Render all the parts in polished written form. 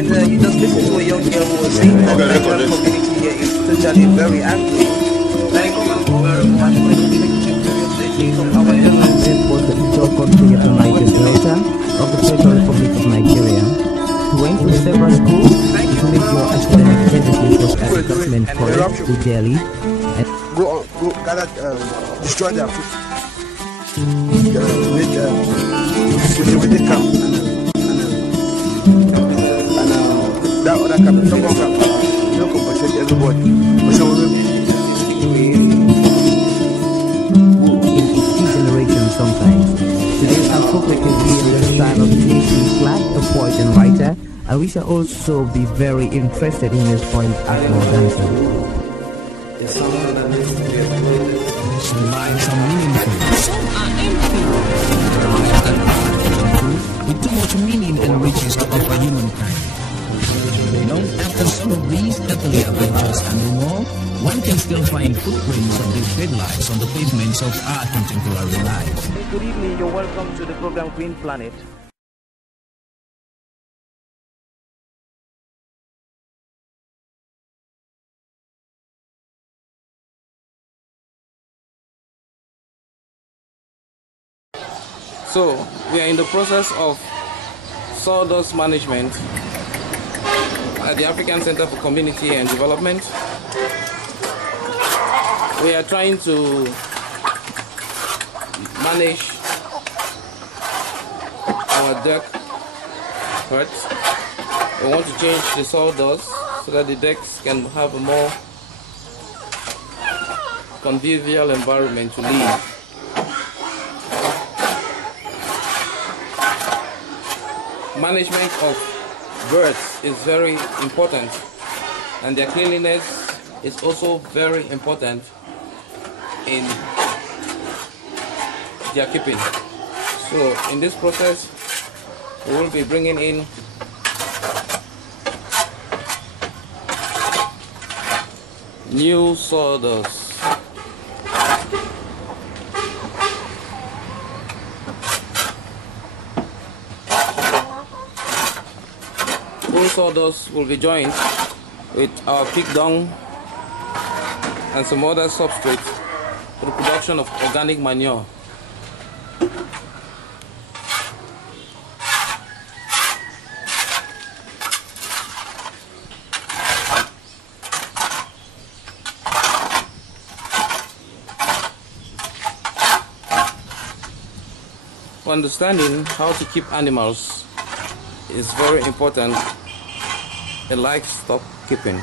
And you just listen to a young girl who was saying that the Nigerian community here is totally very angry. Like, very much for the of our elders. This was the Ijo country of the Niger Delta of the Federal Republic of Nigeria. He went to several schools to make sure academic emphasis was at government college to Delhi. And go gather, destroy their food. With the camp and that other camp, second camp, you don't compensate everybody. in each generation sometimes. Today unfortunately in the style of J.C. Clark, a poet and writer, and we shall also be very interested in his point as more dancer. It's someone that needs to be exploited. Some lines are meaningful, some are empty. With too much meaning and riches to offer humankind. After some of these earthly adventures and more, one can still find footprints of these dead lives on the pavements of our contemporary lives. Good evening, you're welcome to the program Green Planet. So, we are in the process of sawdust management at the African Center for Community and Development. We are trying to manage our deck huts. We want to change the sawdust so that the decks can have a more convivial environment to live. Management of birds is very important, and their cleanliness is also very important in their keeping. So in this process we will be bringing in new sawdust. Sawdust will be joined with our pig dung and some other substrates for the production of organic manure. Understanding how to keep animals is very important in livestock keeping,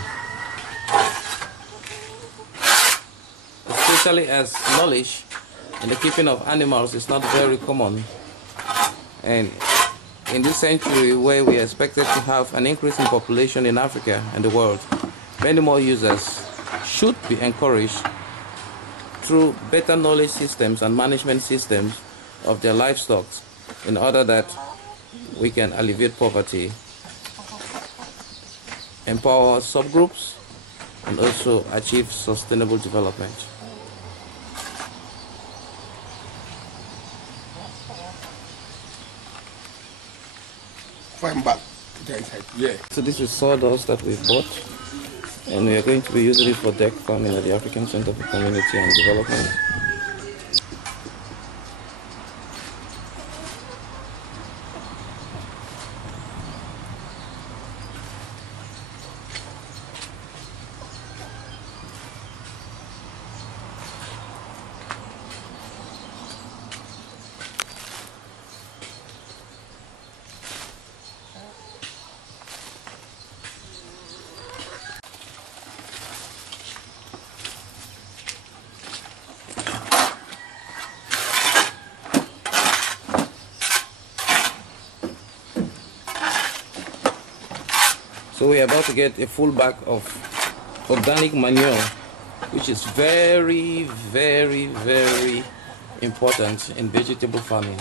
especially as knowledge in the keeping of animals is not very common, and in this century where we are expected to have an increase in population in Africa and the world, many more users should be encouraged through better knowledge systems and management systems of their livestock in order that we can alleviate poverty, empower subgroups, and also achieve sustainable development. Fine back. Yeah. So this is sawdust that we bought, and we are going to be using it for deck farming at the African Center for Community and Development. So we are about to get a full bag of organic manure, which is very, very, very important in vegetable farming.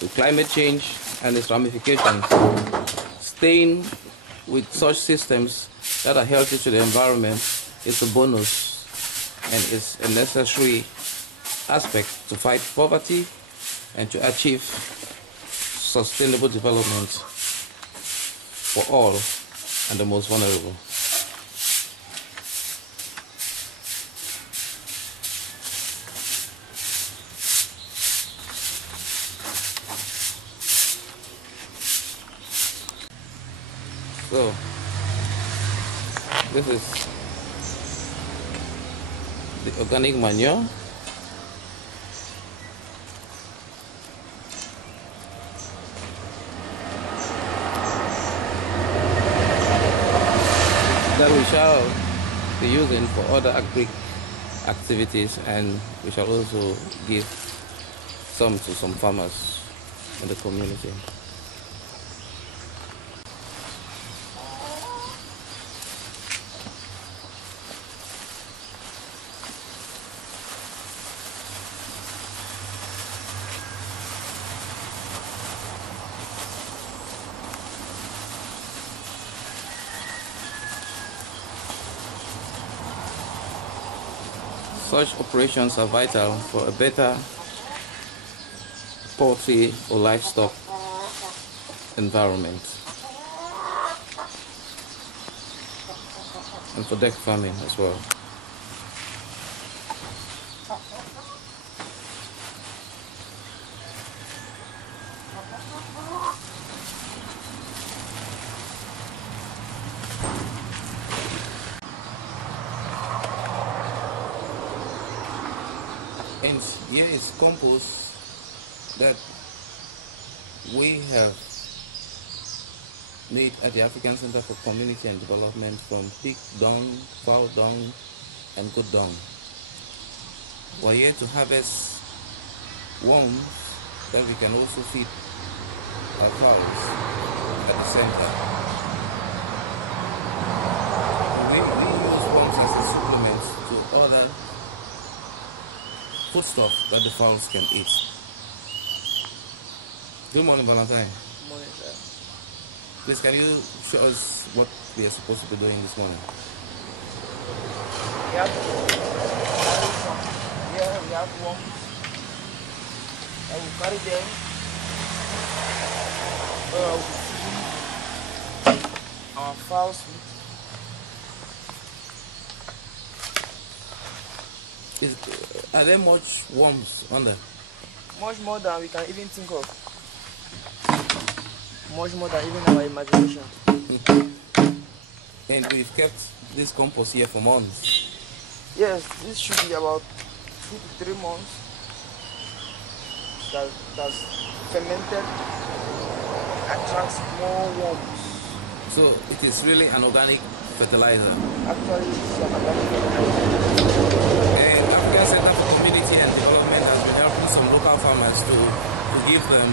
With climate change and its ramifications, staying with such systems that are healthy to the environment is a bonus. and is a necessary aspect to fight poverty and to achieve sustainable development for all and the most vulnerable. So this is the organic manure. That we shall be using for other agri activities, and we shall also give some to some farmers in the community. Such operations are vital for a better poultry or livestock environment and for duck farming as well. And here is compost that we have made at the African Center for Community and Development from pig dung, fowl dung, and goat dung. We're here to harvest worms that we can also feed our cows at the center. We use worms as a supplement to other foodstuff that the fowls can eat. Good morning, Valentine. Good morning, sir. Please, can you show us what we are supposed to be doing this morning? We have here we have worms. I will carry them. Our fowls feed. Are there much worms on there? Much more than we can even think of. Much more than even our imagination. And we've kept this compost here for months. Yes, this should be about 2 to 3 months. That's fermented, attracts more worms. So it is really an organic fertilizer. Actually, it's an organic fertilizer. The African Center for Community and Development has been helping some local farmers to give them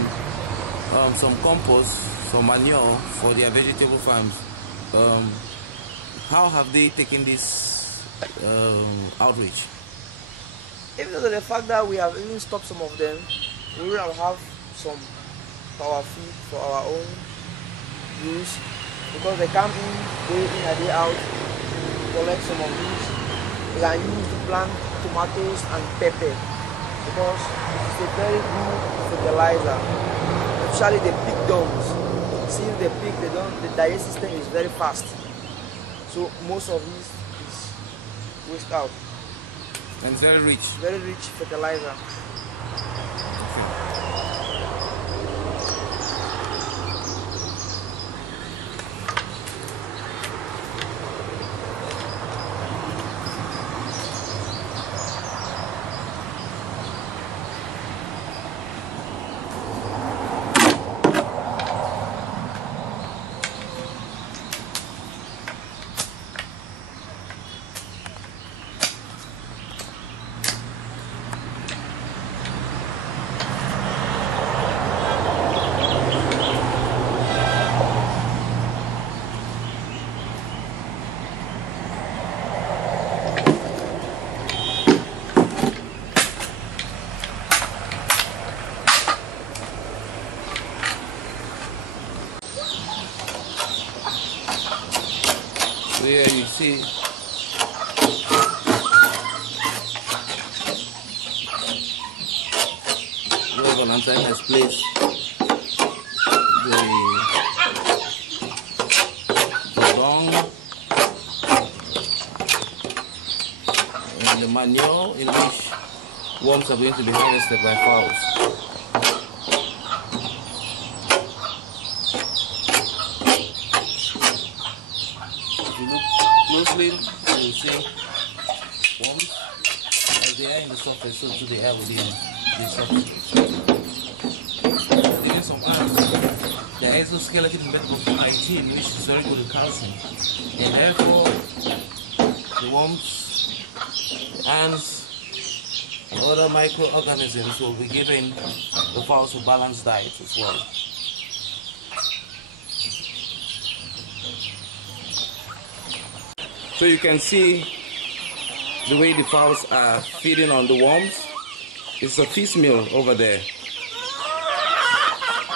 some compost, some manure for their vegetable farms. How have they taken this outreach? Even though the fact that we have even stopped some of them, we will have some for our feed, for our own use, because they come in and day out, collect some of these. They can use to plant tomatoes and pepper, because it's a very good fertilizer, especially the pig dungs. Since the pig, the digestive system is very fast, so most of this is waste out. And very rich. Very rich fertilizer. time has placed the dung and the manure in which worms are going to be harvested by fowls. If you look closely, you will see worms as they are in the surface, so too they are within the surface. Even some ants, the exoskeleton is made of itin, which is very good at calcium, and therefore the worms, the ants, and other microorganisms will be giving the fowls a balanced diet as well. So you can see the way the fowls are feeding on the worms. It's a feast meal over there.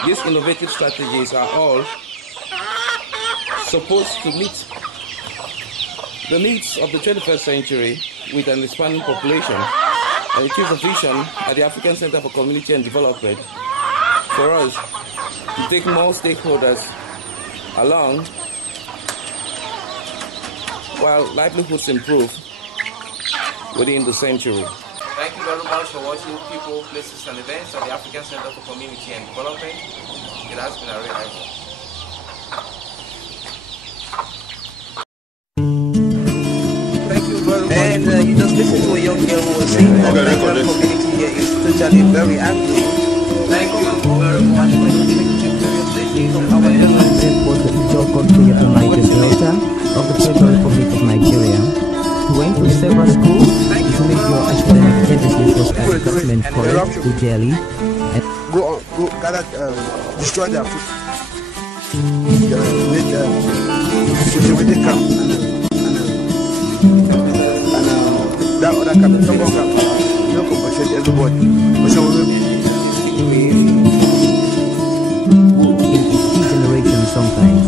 These innovative strategies are all supposed to meet the needs of the 21st century with an expanding population and achieve a vision at the African Center for Community and Development for us to take more stakeholders along while livelihoods improve within the century. Thank you very much for watching People, Places and Events at the African Center for Community and Development. It has been Arrey Mbongaya Ivo. Thank you very much. And you just listen to a young girl who was saying that the community here is totally very angry. Thank you very much for our This was the Ijo country of the Niger Delta of the Federal Republic of Nigeria. He went to several schools to make your academic tendencies was as government college to Delhi and Go gather, destroy their food. Make cultivated camp and that other camp, some camp, no compensate everybody. But some of them sometimes.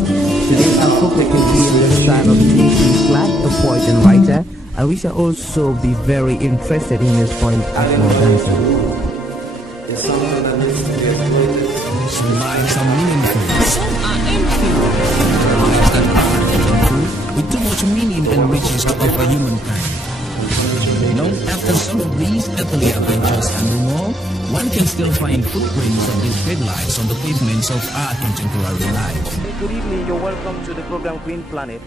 Today our focus will be on the style of J.C. Clark, a poet and writer, and we shall also be very interested in his point Akmo dancer. The sound that needs to be exploited. Some lives are meaningful, some are empty. Lives that are meaningful, with too much meaning and riches to offer humankind. Long after some of these earthly adventures are no more, one can still find footprints of these great lives on the pavements of our contemporary lives. Good evening, you're welcome to the program Green Planet.